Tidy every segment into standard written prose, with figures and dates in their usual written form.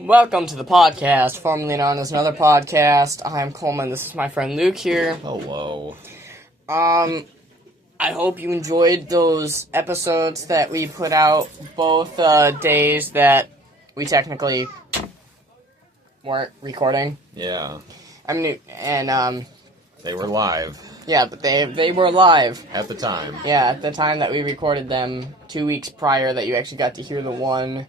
Welcome to the podcast, formerly known as Another Podcast. I'm Coleman. This is my friend Luke here. Hello. I hope you enjoyed those episodes that we put out both days that we technically weren't recording. Yeah. They were live. Yeah, but they were live. At the time. Yeah, at the time that we recorded them, 2 weeks prior that you actually got to hear the one,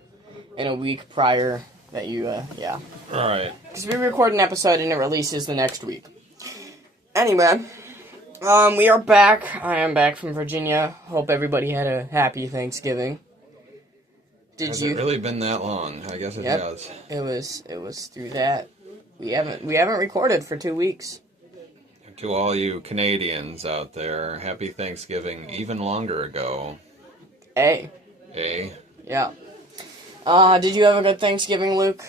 and a week prior that you, yeah. Alright. Because we record an episode and it releases the next week. Anyway, we are back. I am back from Virginia. Hope everybody had a happy Thanksgiving. Has it really been that long? I guess it has. It was through that. We haven't recorded for 2 weeks. To all you Canadians out there, happy Thanksgiving even longer ago. Hey. Hey. Yeah. Did you have a good Thanksgiving, Luke?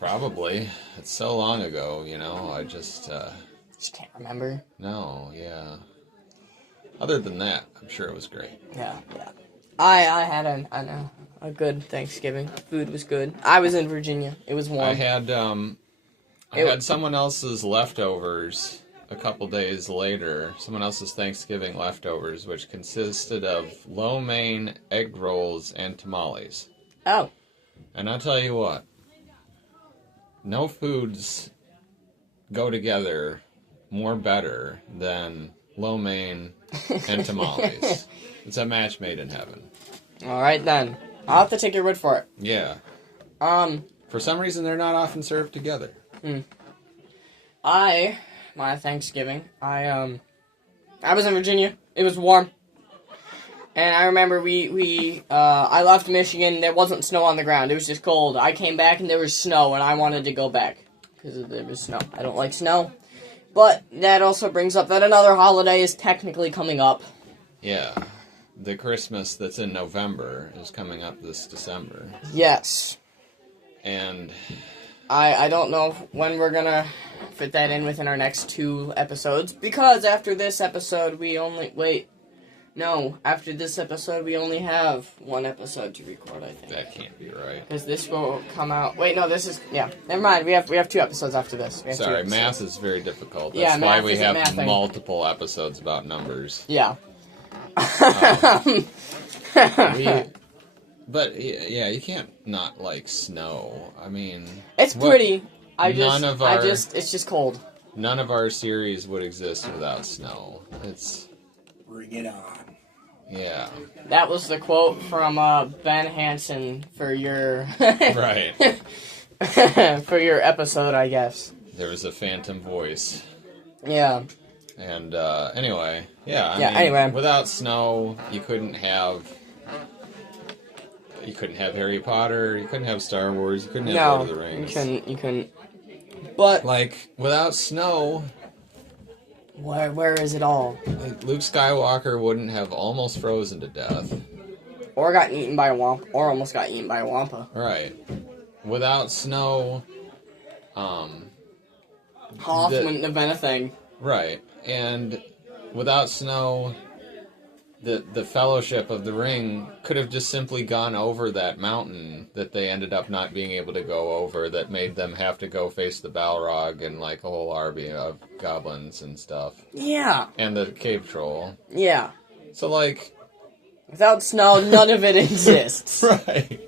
Probably. It's so long ago, you know, I just can't remember. No, yeah. Other than that, I'm sure it was great. Yeah. I had a good Thanksgiving. Food was good. I was in Virginia. It was warm. I had someone else's leftovers a couple days later. Someone else's Thanksgiving leftovers, which consisted of lo mein, egg rolls, and tamales. Oh. And I'll tell you what. No foods go together more better than lo mein and tamales. It's a match made in heaven. Alright then. I'll have to take your word for it. Yeah. For some reason, they're not often served together. My Thanksgiving, I was in Virginia. It was warm. And I remember I left Michigan, there wasn't snow on the ground. It was just cold. I came back and there was snow, and I wanted to go back. Because there was snow. I don't like snow. But that also brings up that another holiday is technically coming up. Yeah. The Christmas that's in November is coming up this December. Yes. And I don't know when we're gonna fit that in within our next 2 episodes, because after this episode after this episode we only have 1 episode to record, I think. That can't be right. Because this will come out... never mind, we have 2 episodes after this. Sorry, math is very difficult. That's why we have multiple episodes about numbers. Yeah. But, yeah, you can't not like snow. I mean... It's pretty. It's just cold. None of our series would exist without snow. Bring it on. Yeah. That was the quote from Ben Hansen for your... Right. for your episode, I guess. There was a phantom voice. Yeah. And, anyway. Yeah, anyway. Without snow, you couldn't have Harry Potter, you couldn't have Star Wars, you couldn't have Lord of the Rings. You couldn't. But... Like, without snow... Where is it all? Luke Skywalker wouldn't have almost frozen to death. Or got eaten by a wampa. Or almost got eaten by a wampa. Right. Without snow... Hoth wouldn't have been a thing. Right. And without snow... The Fellowship of the Ring could have just simply gone over that mountain that they ended up not being able to go over, that made them have to go face the Balrog and, like, a whole army of goblins and stuff. Yeah. And the cave troll. Yeah. So, like... Without snow, none of it exists. Right.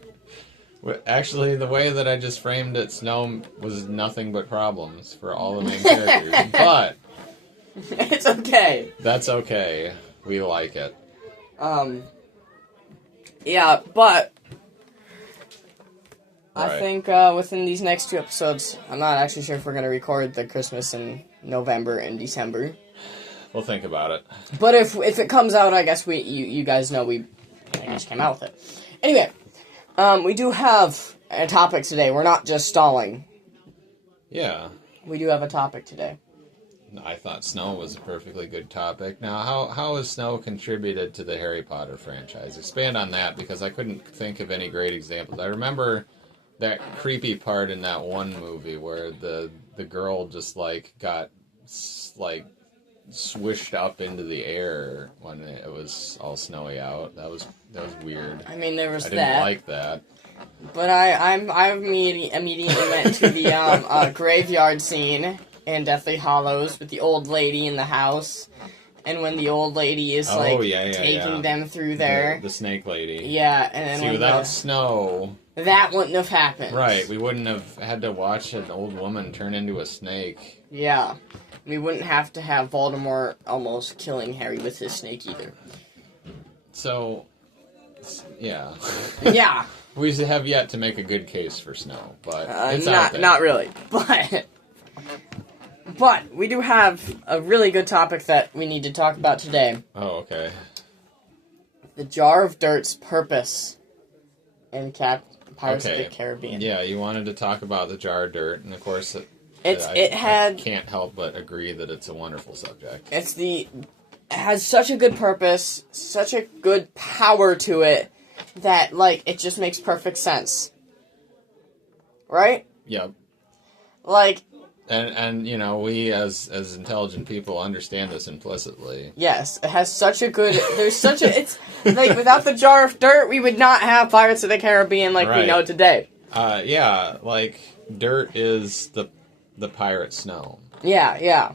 Actually, the way that I just framed it, snow was nothing but problems for all the main characters. But... It's okay. That's okay. We like it. Yeah, but right. I think within these next 2 episodes, I'm not actually sure if we're going to record the Christmas in November and December. We'll think about it. But if it comes out, I guess you guys know I just came out with it. Anyway, we do have a topic today. We're not just stalling. Yeah. We do have a topic today. I thought snow was a perfectly good topic. Now, how has snow contributed to the Harry Potter franchise? Expand on that, because I couldn't think of any great examples. I remember that creepy part in that one movie where the girl just, like, got, like, swished up into the air when it was all snowy out. That was weird. I mean, there was I didn't like that. But I immediately went to the graveyard scene in Deathly Hallows with the old lady in the house, and when the old lady is taking them through there. The snake lady. Yeah, and then See, without snow, that wouldn't have happened. right? We wouldn't have had to watch an old woman turn into a snake. Yeah, we wouldn't have to have Voldemort almost killing Harry with his snake either. So, yeah. Yeah. We have yet to make a good case for snow, but it's out there. Not really, but we do have a really good topic that we need to talk about today. Oh, okay. The Jar of Dirt's purpose in Pirates of the Caribbean. Yeah, you wanted to talk about the Jar of Dirt, and of course, I can't help but agree that it's a wonderful subject. It has such a good purpose, such a good power to it, that, like, it just makes perfect sense. Right? Yep. Like... And you know, we as intelligent people understand this implicitly. Yes, it has such a good... it's... Like, without the Jar of Dirt, we would not have Pirates of the Caribbean like we know today. Yeah, like, dirt is the pirate snow. Yeah.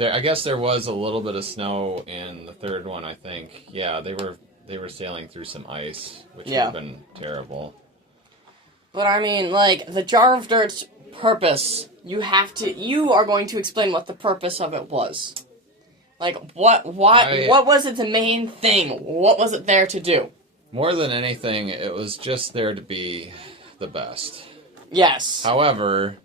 I guess there was a little bit of snow in the third one, I think. Yeah, they were sailing through some ice, which would have been terrible. But I mean, like, the Jar of Dirt's purpose, you are going to explain what the purpose of it was. Like, what was it the main thing? What was it there to do? More than anything, it was just there to be the best. Yes. However,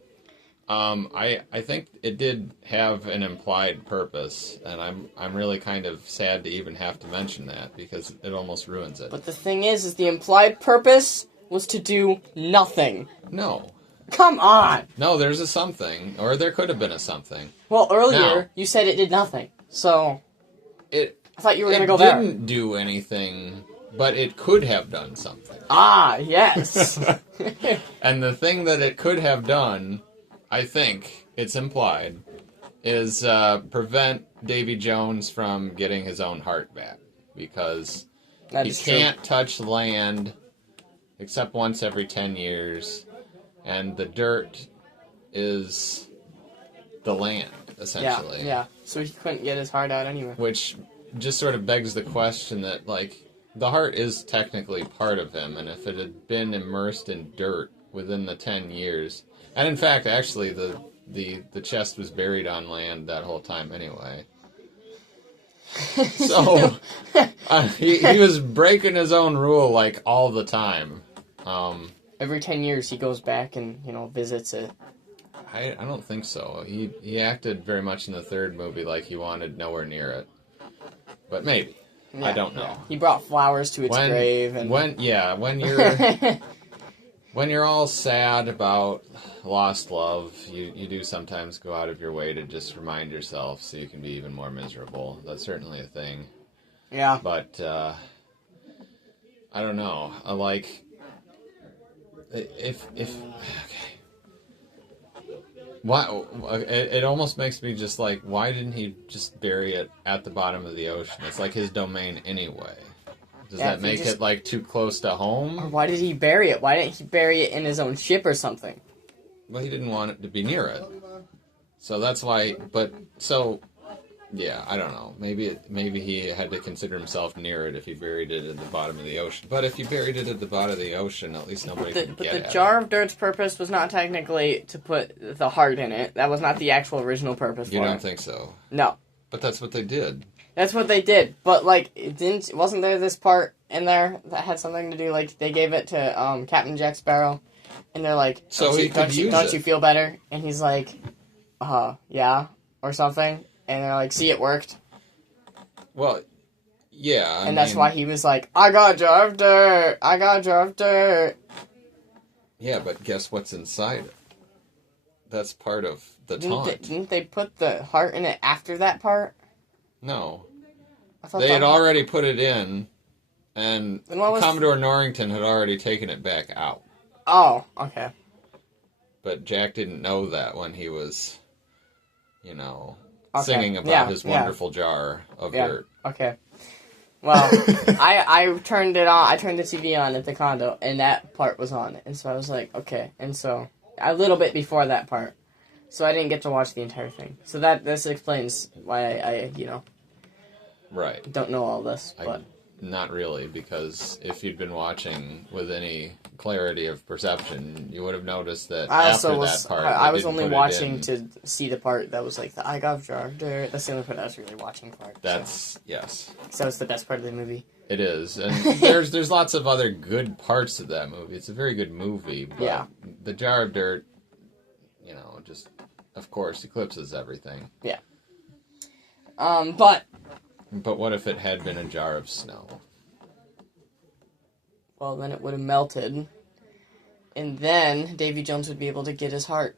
I think it did have an implied purpose, and I'm really kind of sad to even have to mention that, because it almost ruins it. But the thing is the implied purpose was to do nothing. No. Come on! No, there's a something, or there could have been a something. Well, earlier, you said it did nothing, so... I thought you were going to go there. It didn't do anything, but it could have done something. Ah, yes! And the thing that it could have done, I think, it's implied, is prevent Davy Jones from getting his own heart back. Because he can't touch land except once every 10 years, and the dirt is the land, essentially. Yeah, so he couldn't get his heart out anyway. Which just sort of begs the question that, like, the heart is technically part of him, and if it had been immersed in dirt within the 10 years... And in fact, actually, the chest was buried on land that whole time anyway. So, he was breaking his own rule, like, all the time. Every 10 years he goes back and, visits it. I don't think so. He acted very much in the third movie like he wanted nowhere near it. But maybe. Yeah, I don't know. Yeah. He brought flowers to its grave. And... When you're all sad about lost love, you do sometimes go out of your way to just remind yourself so you can be even more miserable. That's certainly a thing. Yeah. But, I don't know. Okay. Why? It almost makes me just like, why didn't he just bury it at the bottom of the ocean? It's like his domain anyway. Does that make it, like, too close to home? Or why did he bury it? Why didn't he bury it in his own ship or something? Well, he didn't want it to be near it. So that's why, yeah, I don't know. Maybe he had to consider himself near it if he buried it at the bottom of the ocean. But if you buried it at the bottom of the ocean, at least nobody could get it. But the Jar of Dirt's purpose was not technically to put the heart in it. That was not the actual original purpose for it. You don't think so? No. But that's what they did. That's what they did, but, like, wasn't there this part in there that had something to do, like, they gave it to, Captain Jack Sparrow, and they're like, don't you feel better? And he's like, yeah, or something, and they're like, see, it worked. Well, yeah, And that's why he was like, I got a jar of dirt. Yeah, but guess what's inside it? That's part of the taunt. Didn't they put the heart in it after that part? No. They had already put it in, and Commodore Norrington had already taken it back out. Oh, okay. But Jack didn't know that when he was, singing about his wonderful jar of dirt. Okay. Well, I turned it on. I turned the TV on at the condo, and that part was on. And so I was like, okay. And so a little bit before that part, so I didn't get to watch the entire thing. So this explains why I Right. don't know all this. But Not really, because if you'd been watching with any clarity of perception, you would have noticed that I after also was that part, I they was didn't only put it watching in. to see the part that was like the I got jar. That's the only part I was really watching for. That's yes. So it's the best part of the movie. It is, and there's lots of other good parts of that movie. It's a very good movie, but Yeah. the jar of dirt, just of course eclipses everything. But But what if it had been a jar of snow? well, then it would have melted, and then Davy Jones would be able to get his heart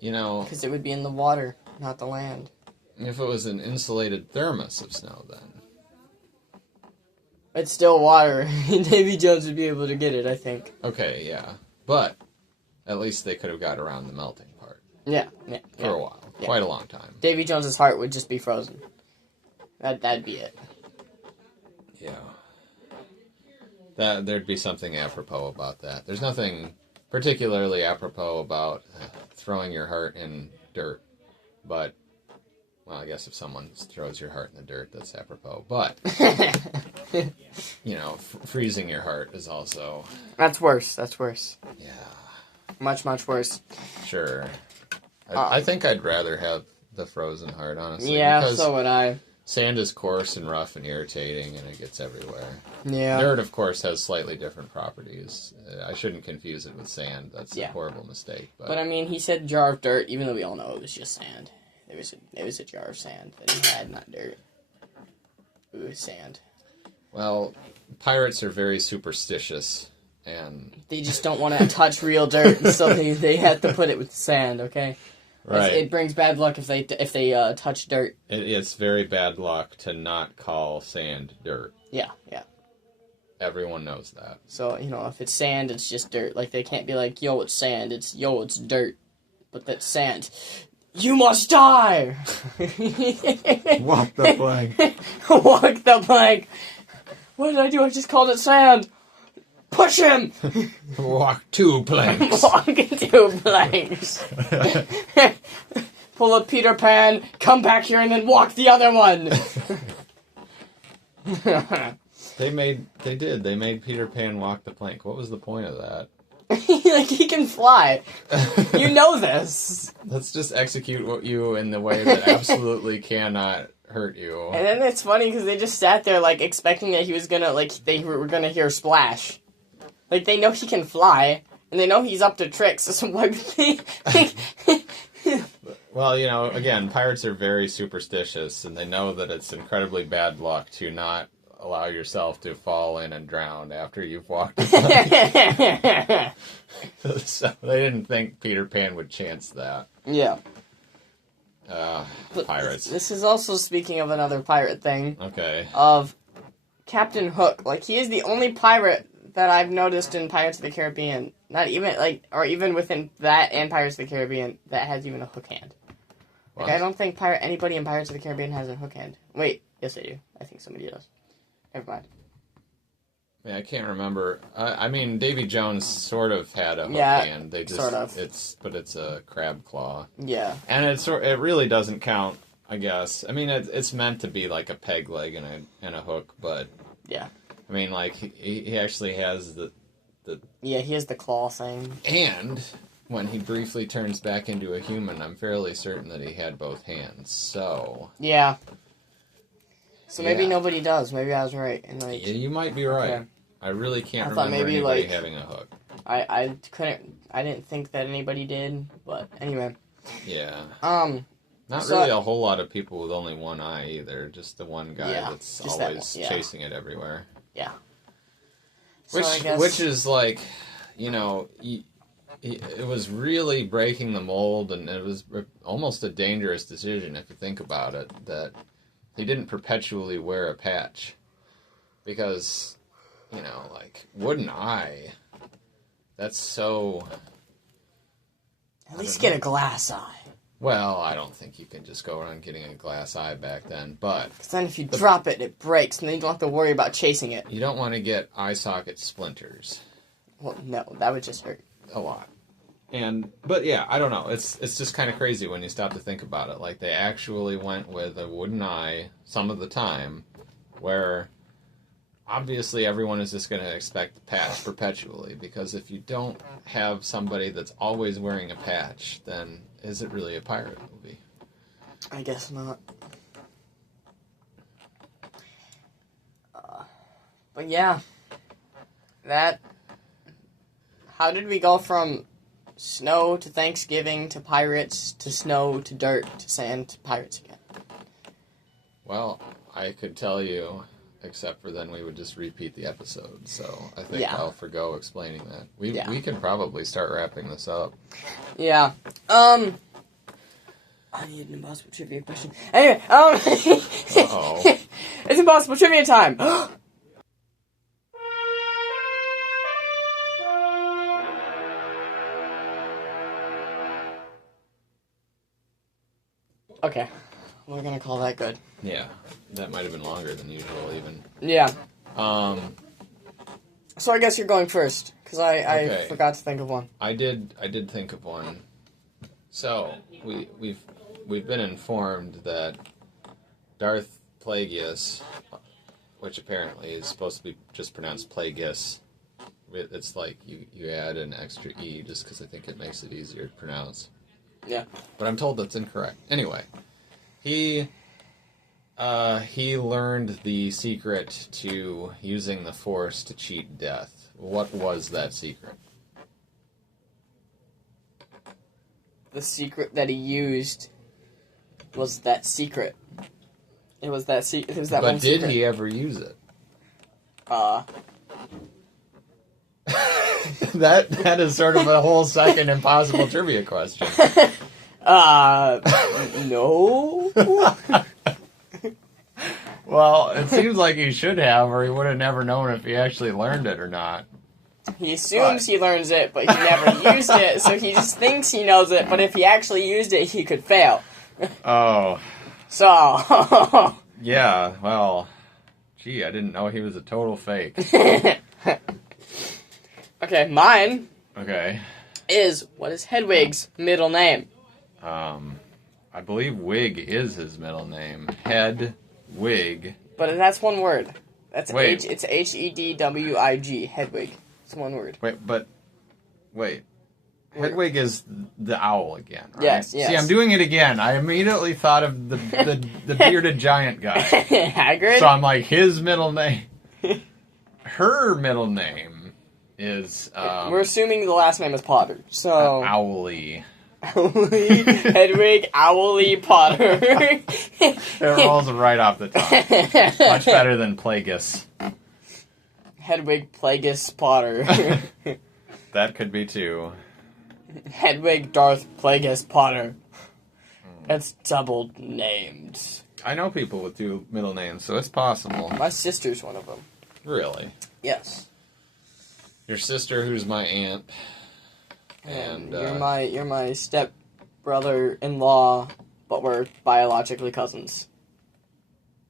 because it would be in the water, not the land. If it was an insulated thermos of snow, then It's still water, and Davy Jones would be able to get it. I think. okay, yeah, but at least they could have got around the melting part Yeah. for a while, quite a long time. Davy Jones's heart would just be frozen. That'd be it. Yeah. There'd be something apropos about that. There's nothing particularly apropos about throwing your heart in dirt, but, well, I guess if someone throws your heart in the dirt, that's apropos. But, freezing your heart is also, That's worse. yeah, Much, much worse. sure. I think I'd rather have the frozen heart, honestly. Yeah, because so would I. sand is coarse and rough and irritating, and it gets everywhere. Yeah. Dirt, of course, has slightly different properties. I shouldn't confuse it with sand. That's Yeah. a horrible mistake. But I mean, he said jar of dirt, even though we all know it was just sand. It was a jar of sand that he had, not dirt. It was sand. well, pirates are very superstitious, and They just don't want to touch real dirt, so they have to put it with sand. Okay. It brings bad luck if they touch dirt. It's very bad luck to not call sand dirt. Yeah. Everyone knows that. So if it's sand, it's just dirt. Like they can't be like, yo, it's sand. It's yo, it's dirt. But that's sand. You must die. Walk the plank. Walk the plank. What did I do? I just called it sand. Push him. Walk 2 planks. Walk 2 planks. Pull a Peter Pan. Come back here and then walk the other one. They made Peter Pan walk the plank. What was the point of that? Like he can fly. You know this. Let's just execute you in the way that absolutely cannot hurt you. And then it's funny because they just sat there like expecting that he was gonna they were gonna hear splash. Like they know he can fly and they know he's up to tricks. So why would they? Well, again, pirates are very superstitious, and they know that it's incredibly bad luck to not allow yourself to fall in and drown after you've walked. So they didn't think Peter Pan would chance that. Yeah. Pirates. This is also speaking of another pirate thing. Okay. Of Captain Hook. Like he is the only pirate that I've noticed in Pirates of the Caribbean. Not even or even within that and Pirates of the Caribbean that has even a hook hand. Like I don't think anybody in Pirates of the Caribbean has a hook hand. Wait, yes they do. I think somebody does. Never mind. Yeah, I can't remember. I mean, Davy Jones sort of had a hook Yeah, hand. They just, sort of. It's a crab claw, Yeah. and it really doesn't count. I guess. I mean, it's meant to be like a peg leg and a hook, but Yeah. I mean, like he actually has the Yeah, he has the claw thing. and when he briefly turns back into a human, I'm fairly certain that he had both hands. So Yeah. So maybe Yeah. nobody does. Maybe I was right. And yeah, you might be right. Okay. I really can't I thought remember maybe, anybody like- having a hook. I didn't think that anybody did, but anyway. Yeah. Not So- really a whole lot of people with only one eye either. Just the one guy Yeah, that's just that always one, yeah. chasing it everywhere. Yeah. So I guess, Which is like, it was really breaking the mold, and it was almost a dangerous decision if you think about it, that he didn't perpetually wear a patch. Because, like, wooden eye, that's so... at least get a glass eye. Well, I don't think you can just go around getting a glass eye back then, but Because then if you drop it, it breaks, and then you don't have to worry about chasing it. you don't want to get eye socket splinters Well, no, that would just hurt. a lot. But yeah, I don't know. It's just kind of crazy when you stop to think about it. Like, they actually went with a wooden eye some of the time, where obviously everyone is just going to expect the patch perpetually, because if you don't have somebody that's always wearing a patch, then is it really a pirate movie? I guess not. But yeah, that... How did we go from snow to Thanksgiving to pirates to snow to dirt to sand to pirates again? Well, I could tell you, except for then we would just repeat the episode, so I think Yeah. I'll forgo explaining that. We Yeah. can probably start wrapping this up. Yeah. I need an impossible trivia question. Anyway, Uh-oh. it's impossible trivia time. Okay, we're gonna call that good. Yeah, that might have been longer than usual, even. Yeah. Um, So I guess you're going first, because I Okay. forgot to think of one. I did think of one. So we've been informed that Darth Plagueis, which apparently is supposed to be just pronounced Plagueis. It's like you add an extra E just because I think it makes it easier to pronounce. Yeah. But I'm told that's incorrect. Anyway, he learned the secret to using the Force to cheat death. What was that secret? The secret that he used was that secret. It was that secret. It was that one But did secret. he ever use it? That is sort of a whole second impossible trivia question. No. Well, it seems like he should have, or he would have never known if he actually learned it or not. He assumes he learns it, but he never used it, so he just thinks he knows it, but if he actually used it, he could fail. Oh, So... yeah, well, gee, I didn't know he was a total fake. Okay, mine Okay, is, what is Hedwig's middle name? I believe Wig is his middle name. Hedwig. But that's one word. That's Wait. it's Hedwig. Hedwig. It's one word. Wait. Hedwig is the owl again, right? Yes. See, I'm doing it again. I immediately thought of the bearded giant guy. Hagrid? So I'm like, his middle name. Her middle name is We're assuming the last name is Potter. So Owly. Owly, Hedwig, Owly, Potter. It rolls right off the top. Much better than Plagueis. Hedwig, Plagueis, Potter. That could be too. Hedwig, Darth, Plagueis, Potter. It's double named. I know people with two middle names, so it's possible. My sister's one of them. Really? Yes. Your sister, who's my aunt. And you're my step brother-in-law, but we're biologically cousins.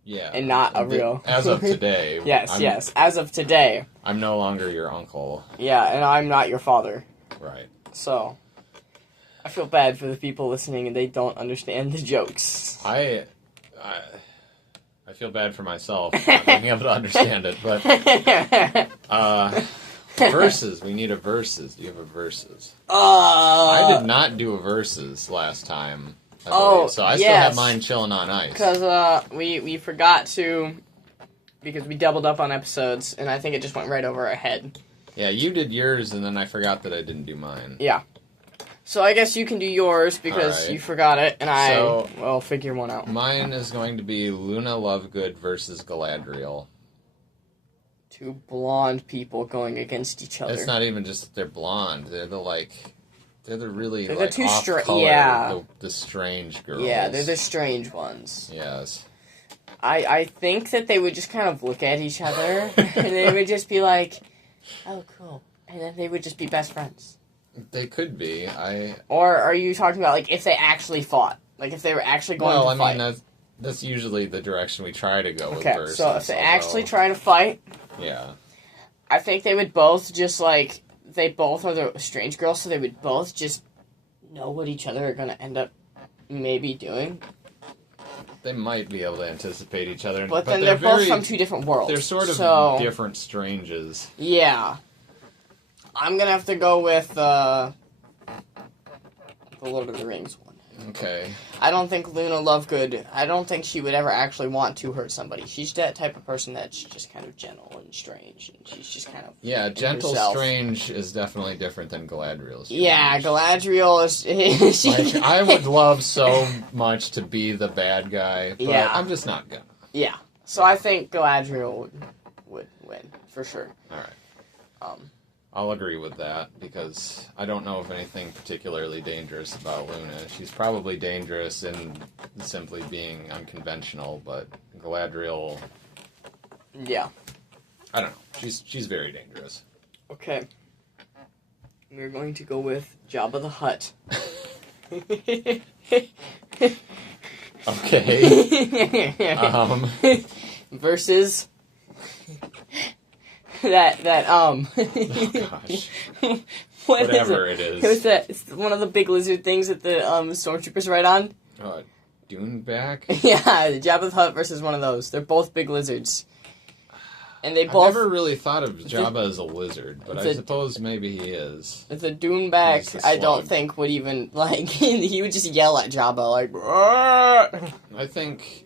yeah, and not a real- As of today, Yes. As of today, I'm no longer your uncle. yeah, and I'm not your father. Right. So, I feel bad for the people listening and they don't understand the jokes. I feel bad for myself not being able to understand it, but verses. We need a verses. Do you have a verses? I did not do a verses last time. I believe, so I still have mine chilling on ice. Because we forgot to, because we doubled up on episodes, and I think it just went right over our head. Yeah, you did yours, and then I forgot that I didn't do mine. Yeah. So I guess you can do yours because Alright. you forgot it, and I So- will figure one out. Mine is going to be Luna Lovegood versus Galadriel. Two blonde people going against each other. It's not even just that they're blonde. They're the really They're the like two off-color, yeah. the strange girls. Yeah, they're the strange ones. Yes. I think that they would just kind of look at each other, and they would just be like, oh, cool. And then they would just be best friends. They could be. Or are you talking about, like, if they actually fought? Like, if they were actually going to fight? Well, I mean, that's usually the direction we try to go with Okay, verses. so if they actually try to fight, Yeah. I think they would both just, like, they both are the strange girls, so they would both just know what each other are going to end up maybe doing. They might be able to anticipate each other. But then they're both from two different worlds. They're sort of different stranges. Yeah. I'm going to have to go with the Lord of the Rings one. Okay. I don't think Luna Lovegood, I don't think she would ever actually want to hurt somebody. She's that type of person that's just kind of gentle and strange, and she's just kind of Yeah, gentle herself. Strange is definitely different than Galadriel Strange. Yeah, Galadriel is... Like, I would love so much to be the bad guy, but Yeah. I'm just not gonna. Yeah, so I think Galadriel would win, for sure. Alright. I'll agree with that, because I don't know of anything particularly dangerous about Luna. She's probably dangerous in simply being unconventional, but Galadriel, Yeah. I don't know. She's very dangerous. Okay. We're going to go with Jabba the Hutt. Okay. Versus that Oh gosh. what is Whatever it? it is. It was that it's one of the big lizard things that the stormtroopers ride on. Duneback? Yeah, Jabba the Hutt versus one of those. They're both big lizards, and they I both. never really thought of Jabba as a lizard, but it's I a- suppose maybe he is. The He's Duneback, the I don't slug. think would even like. He would just yell at Jabba like. "Arrgh!" I think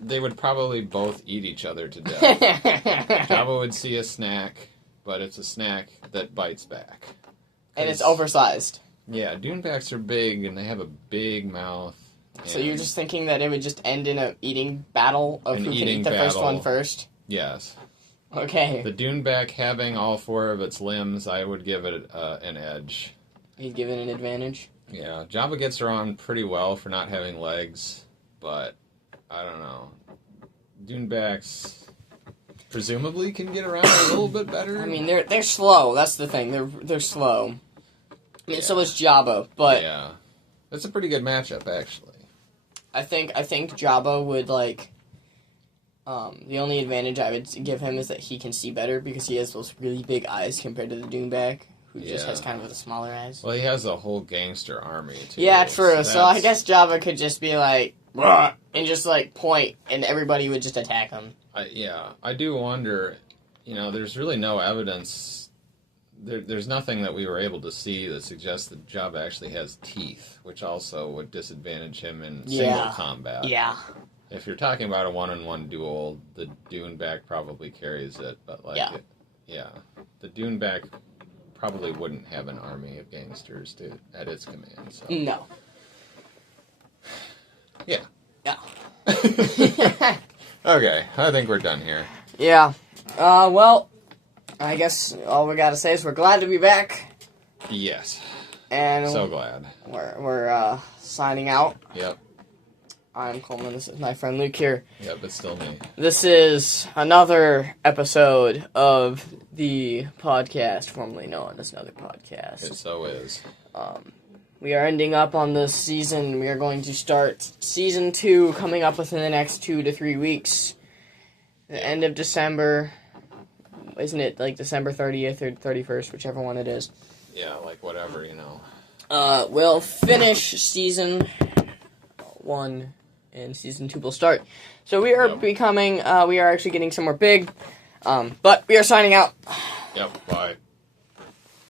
they would probably both eat each other to death. Jabba would see a snack, but it's a snack that bites back. And it's 'Cause- oversized. Yeah, Dunebacks are big and they have a big mouth. So you're just thinking that it would just end in a eating battle of An who can eating eat the first battle. one first? Yes. Okay. The Duneback having all four of its limbs, I would give it an edge. He's given an advantage. Yeah, Jabba gets around pretty well for not having legs, but I don't know. Dunebacks presumably can get around a little bit better. I mean, they're slow. That's the thing. They're slow. I mean, so is Jabba, but yeah, that's a pretty good matchup actually. I think Jabba would like. The only advantage I would give him is that he can see better because he has those really big eyes compared to the Duneback, who just Yeah. has kind of the smaller eyes. Well, he has a whole gangster army too. Yeah, true. So I that's- guess Jabba could just be like, "Bruh," and just like point, and everybody would just attack him. I do wonder. You know, there's really no evidence. There's nothing that we were able to see that suggests that Jabba actually has teeth, which also would disadvantage him in single Yeah. combat. Yeah. If you're talking about a one-on-one duel, the Duneback probably carries it, but yeah, the Duneback probably wouldn't have an army of gangsters at its command. So No. yeah. Yeah. Okay, I think we're done here. Yeah. Well, I guess all we gotta say is we're glad to be back, Yes, and so glad. we're signing out. Yep, I'm Coleman. This is my friend Luke here. yep, it's still me. This is another episode of the podcast, formerly known as Another Podcast. It so is. We are ending up on this season. We are going to start season 2 coming up within the next 2 to 3 weeks. The end of December. Isn't it like December 30th or 31st, whichever one it is? Yeah, like whatever, you know. We'll finish season 1 and season 2 will start. So we are Yep. we are actually getting somewhere big. But we are signing out. Yep, bye.